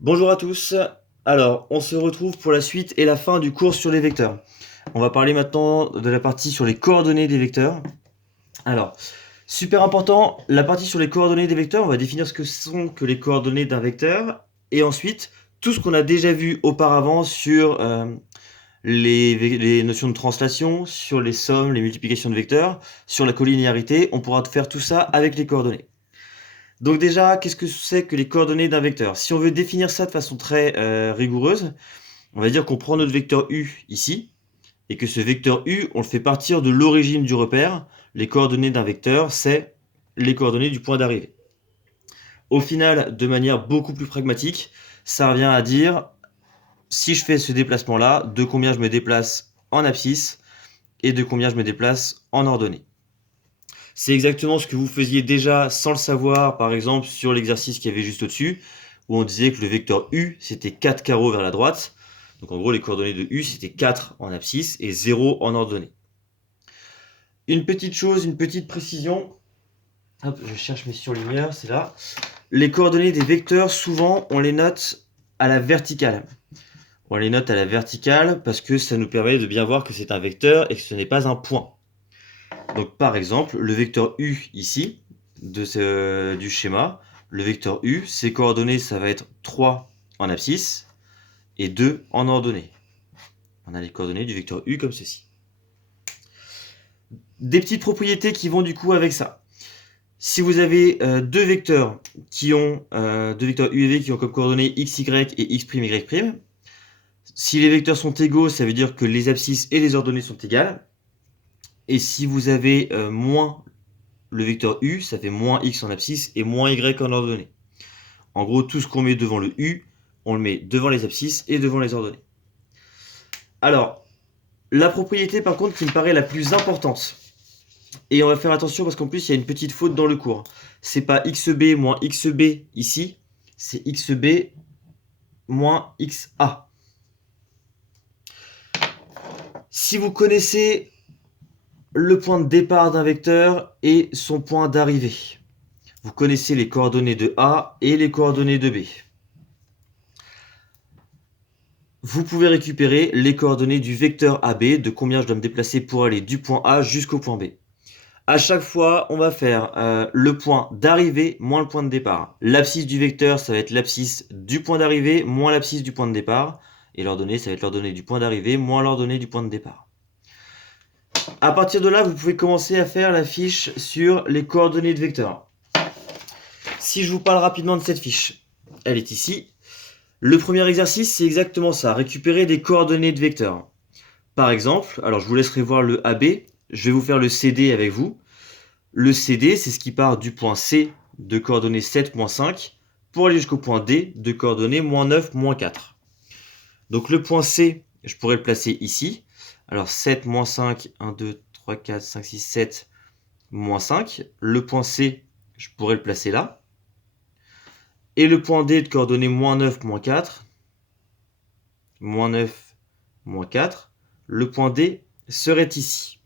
Bonjour à tous. Alors, on se retrouve pour la suite et la fin du cours sur les vecteurs. On va parler maintenant de la partie sur les coordonnées des vecteurs. Alors, super important, la partie sur les coordonnées des vecteurs, on va définir ce que sont que les coordonnées d'un vecteur et ensuite tout ce qu'on a déjà vu auparavant sur les notions de translation, sur les sommes, les multiplications de vecteurs, sur la collinéarité. On pourra faire tout ça avec les coordonnées. Donc déjà, qu'est-ce que c'est que les coordonnées d'un vecteur? Si on veut définir ça de façon très rigoureuse, on va dire qu'on prend notre vecteur U ici, et que ce vecteur U, on le fait partir de l'origine du repère. Les coordonnées d'un vecteur, c'est les coordonnées du point d'arrivée. Au final, de manière beaucoup plus pragmatique, ça revient à dire, si je fais ce déplacement-là, de combien je me déplace en abscisse et de combien je me déplace en ordonnée. C'est exactement ce que vous faisiez déjà sans le savoir, par exemple sur l'exercice qu'il y avait juste au-dessus, où on disait que le vecteur U, c'était 4 carreaux vers la droite. Donc en gros, les coordonnées de U, c'était 4 en abscisse et 0 en ordonnée. Une petite chose, une petite précision. Hop, je cherche mes surligneurs, c'est là. Les coordonnées des vecteurs, souvent, on les note à la verticale. On les note à la verticale parce que ça nous permet de bien voir que c'est un vecteur et que ce n'est pas un point. Donc par exemple, le vecteur U ici, du schéma, le vecteur U, ses coordonnées, ça va être 3 en abscisse et 2 en ordonnée. On a les coordonnées du vecteur U comme ceci. Des petites propriétés qui vont du coup avec ça. Si vous avez deux vecteurs deux vecteurs U et V qui ont comme coordonnées x, y et x', y', si les vecteurs sont égaux, ça veut dire que les abscisses et les ordonnées sont égales. Et si vous avez moins le vecteur U, ça fait moins x en abscisse et moins y en ordonnée. En gros, tout ce qu'on met devant le U, on le met devant les abscisses et devant les ordonnées. Alors, la propriété par contre qui me paraît la plus importante, et on va faire attention parce qu'en plus il y a une petite faute dans le cours. C'est pas xb moins xb ici, c'est xb moins xa. Si vous connaissez le point de départ d'un vecteur et son point d'arrivée, vous connaissez les coordonnées de A et les coordonnées de B. Vous pouvez récupérer les coordonnées du vecteur AB, de combien je dois me déplacer pour aller du point A jusqu'au point B. À chaque fois, on va faire le point d'arrivée moins le point de départ. L'abscisse du vecteur, ça va être l'abscisse du point d'arrivée moins l'abscisse du point de départ. Et l'ordonnée, ça va être l'ordonnée du point d'arrivée moins l'ordonnée du point de départ. À partir de là, vous pouvez commencer à faire la fiche sur les coordonnées de vecteurs. Si je vous parle rapidement de cette fiche, elle est ici. Le premier exercice, c'est exactement ça, récupérer des coordonnées de vecteurs. Par exemple, alors je vous laisserai voir le AB, je vais vous faire le CD avec vous. Le CD, c'est ce qui part du point C de coordonnées 7, moins 5, pour aller jusqu'au point D de coordonnées moins 9, moins 4. Donc le point C, je pourrais le placer ici. Alors 7, moins 5, 1, 2, 3, 4, 5, 6, 7, moins 5. Le point C, je pourrais le placer là. Et le point D de coordonnées moins 9, moins 4, moins 9, moins 4, le point D serait ici.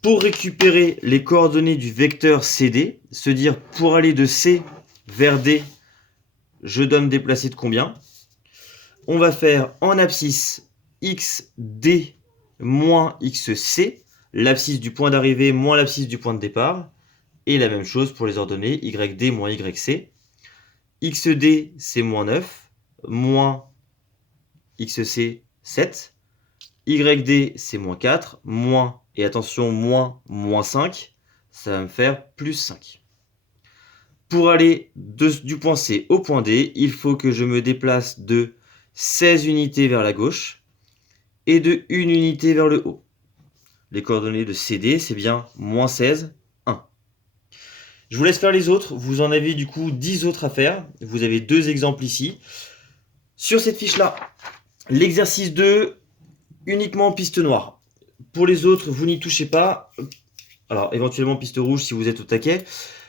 Pour récupérer les coordonnées du vecteur CD, se dire pour aller de C vers D, je dois me déplacer de combien? On va faire en abscisse XD moins XC, l'abscisse du point d'arrivée moins l'abscisse du point de départ, et la même chose pour les ordonnées YD moins YC. XD c'est moins 9, moins XC 7, YD c'est moins 4, moins, et attention, moins 5, ça va me faire plus 5. Pour aller du point C au point D, il faut que je me déplace de 16 unités vers la gauche et de 1 unité vers le haut. Les coordonnées de CD, c'est bien moins 16, 1. Je vous laisse faire les autres. Vous en avez du coup 10 autres à faire. Vous avez deux exemples ici. Sur cette fiche-là, l'exercice 2, uniquement piste noire. Pour les autres, vous n'y touchez pas. Alors, éventuellement piste rouge si vous êtes au taquet.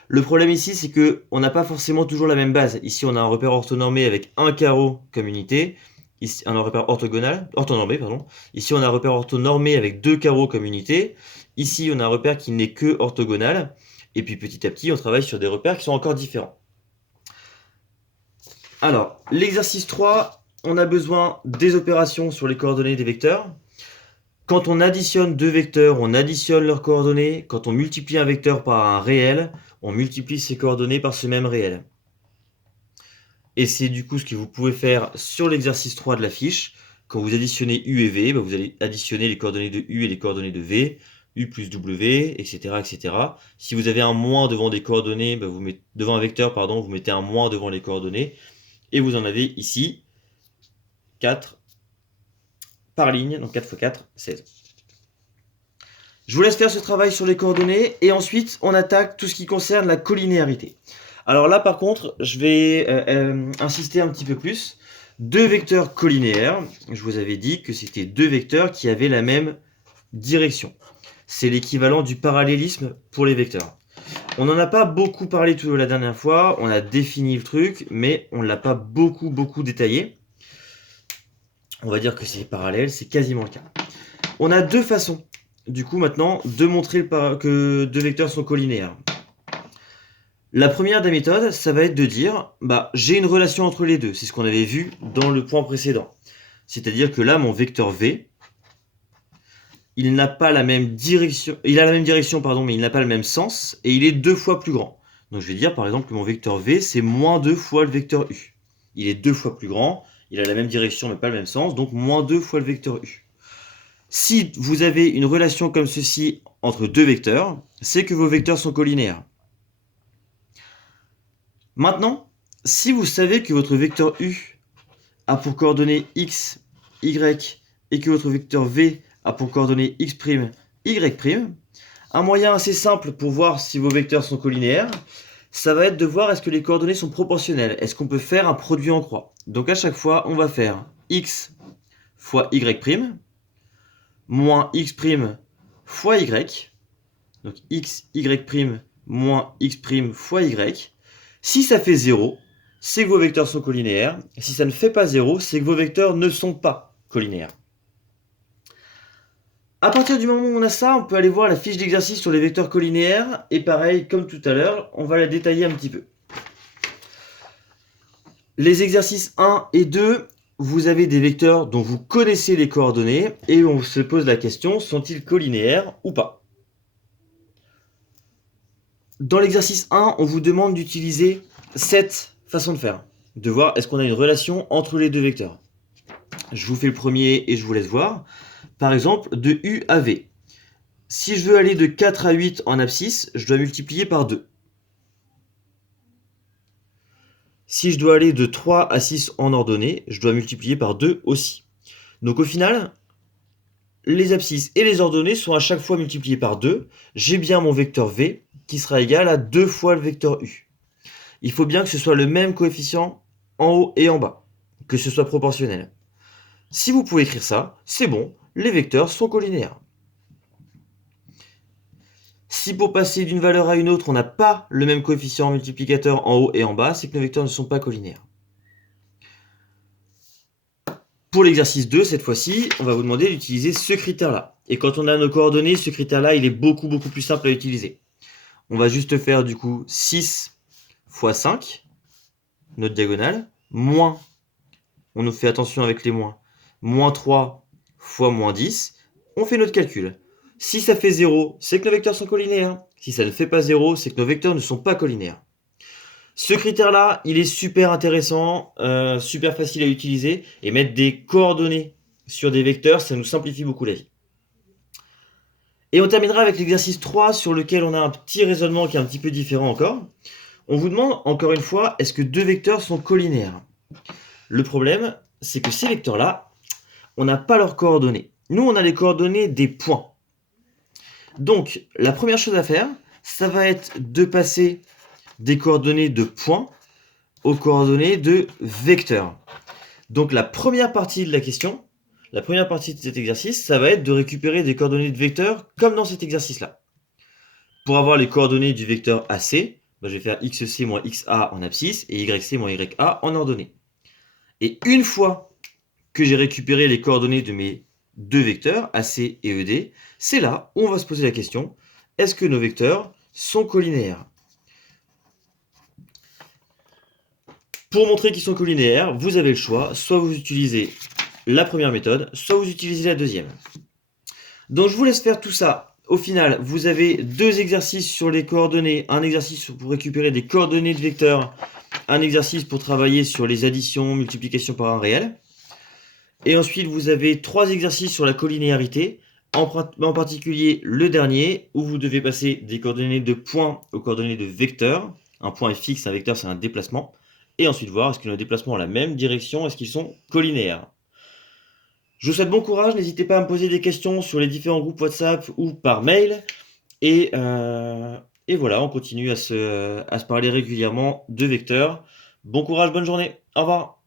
Le problème ici, c'est qu'on n'a pas forcément toujours la même base. Ici, on a un repère orthonormé avec un carreau comme unité. Ici, un repère orthonormé, pardon. Ici, on a un repère orthonormé avec deux carreaux comme unité. Ici, on a un repère qui n'est que orthogonal. Et puis, petit à petit, on travaille sur des repères qui sont encore différents. Alors, l'exercice 3, on a besoin des opérations sur les coordonnées des vecteurs. Quand on additionne deux vecteurs, on additionne leurs coordonnées. Quand on multiplie un vecteur par un réel, on multiplie ses coordonnées par ce même réel. Et c'est du coup ce que vous pouvez faire sur l'exercice 3 de la fiche. Quand vous additionnez U et V, vous allez additionner les coordonnées de U et les coordonnées de V, U plus W, etc., etc. Si vous avez un moins devant des coordonnées, vous mettez, devant un vecteur, pardon, vous mettez un moins devant les coordonnées. Et vous en avez ici 4 par ligne, donc 4 x 4, 16. Je vous laisse faire ce travail sur les coordonnées et ensuite on attaque tout ce qui concerne la collinéarité. Alors là par contre, je vais insister un petit peu plus. Deux vecteurs collinéaires, je vous avais dit que c'était deux vecteurs qui avaient la même direction. C'est l'équivalent du parallélisme pour les vecteurs. On n'en a pas beaucoup parlé la dernière fois, on a défini le truc, mais on ne l'a pas beaucoup détaillé. On va dire que c'est parallèle, c'est quasiment le cas. On a deux façons, du coup maintenant, de montrer que deux vecteurs sont collinéaires. La première des méthodes, ça va être de dire, j'ai une relation entre les deux. C'est ce qu'on avait vu dans le point précédent. C'est-à-dire que là, mon vecteur V, il n'a pas la même direction, il a la même direction, pardon, mais il n'a pas le même sens, et il est 2 fois plus grand. Donc je vais dire par exemple que mon vecteur V, c'est moins 2 fois le vecteur U. Il est 2 fois plus grand, il a la même direction mais pas le même sens, donc moins 2 fois le vecteur U. Si vous avez une relation comme ceci entre deux vecteurs, c'est que vos vecteurs sont collinéaires. Maintenant, si vous savez que votre vecteur U a pour coordonnées x, y, et que votre vecteur V a pour coordonnées x', y', un moyen assez simple pour voir si vos vecteurs sont collinéaires, ça va être de voir est-ce que les coordonnées sont proportionnelles. Est-ce qu'on peut faire un produit en croix? Donc à chaque fois, on va faire x fois y', moins x' fois y. Donc x, y' moins x' fois y. Si ça fait 0, c'est que vos vecteurs sont collinéaires. Si ça ne fait pas 0, c'est que vos vecteurs ne sont pas collinéaires. À partir du moment où on a ça, on peut aller voir la fiche d'exercice sur les vecteurs collinéaires. Et pareil, comme tout à l'heure, on va la détailler un petit peu. Les exercices 1 et 2, vous avez des vecteurs dont vous connaissez les coordonnées. Et on se pose la question, sont-ils collinéaires ou pas? Dans l'exercice 1, on vous demande d'utiliser cette façon de faire. De voir est-ce qu'on a une relation entre les deux vecteurs. Je vous fais le premier et je vous laisse voir. Par exemple, de U à V. Si je veux aller de 4 à 8 en abscisse, je dois multiplier par 2. Si je dois aller de 3 à 6 en ordonnée, je dois multiplier par 2 aussi. Donc au final, les abscisses et les ordonnées sont à chaque fois multipliées par 2. J'ai bien mon vecteur V qui sera égal à 2 fois le vecteur U. Il faut bien que ce soit le même coefficient en haut et en bas, que ce soit proportionnel. Si vous pouvez écrire ça, c'est bon, les vecteurs sont collinéaires. Si pour passer d'une valeur à une autre, on n'a pas le même coefficient multiplicateur en haut et en bas, c'est que nos vecteurs ne sont pas collinéaires. Pour l'exercice 2, cette fois-ci, on va vous demander d'utiliser ce critère-là. Et quand on a nos coordonnées, ce critère-là, il est beaucoup plus simple à utiliser. On va juste faire du coup 6 fois 5, notre diagonale, moins, on nous fait attention avec les moins, moins 3 fois moins 10, on fait notre calcul. Si ça fait 0, c'est que nos vecteurs sont collinéaires. Si ça ne fait pas 0, c'est que nos vecteurs ne sont pas collinéaires. Ce critère-là, il est super intéressant, super facile à utiliser, et mettre des coordonnées sur des vecteurs, ça nous simplifie beaucoup la vie. Et on terminera avec l'exercice 3 sur lequel on a un petit raisonnement qui est un petit peu différent encore. On vous demande, encore une fois, est-ce que deux vecteurs sont collinéaires? Le problème, c'est que ces vecteurs-là, on n'a pas leurs coordonnées. Nous, on a les coordonnées des points. Donc, la première chose à faire, ça va être de passer des coordonnées de points aux coordonnées de vecteurs. Donc, la première partie de la question, la première partie de cet exercice, ça va être de récupérer des coordonnées de vecteurs comme dans cet exercice-là. Pour avoir les coordonnées du vecteur AC, je vais faire xc moins xa en abscisse et yc moins ya en ordonnée. Et une fois que j'ai récupéré les coordonnées de mes deux vecteurs, AC et ED, c'est là où on va se poser la question, est-ce que nos vecteurs sont collinéaires? Pour montrer qu'ils sont colinéaires, vous avez le choix, soit vous utilisez la première méthode, soit vous utilisez la deuxième. Donc je vous laisse faire tout ça. Au final, vous avez deux exercices sur les coordonnées, un exercice pour récupérer des coordonnées de vecteurs, un exercice pour travailler sur les additions, multiplications par un réel. Et ensuite, vous avez trois exercices sur la collinéarité, en particulier le dernier, où vous devez passer des coordonnées de points aux coordonnées de vecteurs. Un point est fixe, un vecteur c'est un déplacement. Et ensuite voir est-ce que nos déplacements ont la même direction, est-ce qu'ils sont collinéaires. Je vous souhaite bon courage, n'hésitez pas à me poser des questions sur les différents groupes WhatsApp ou par mail. Et voilà, on continue à se parler régulièrement de vecteurs. Bon courage, bonne journée, au revoir.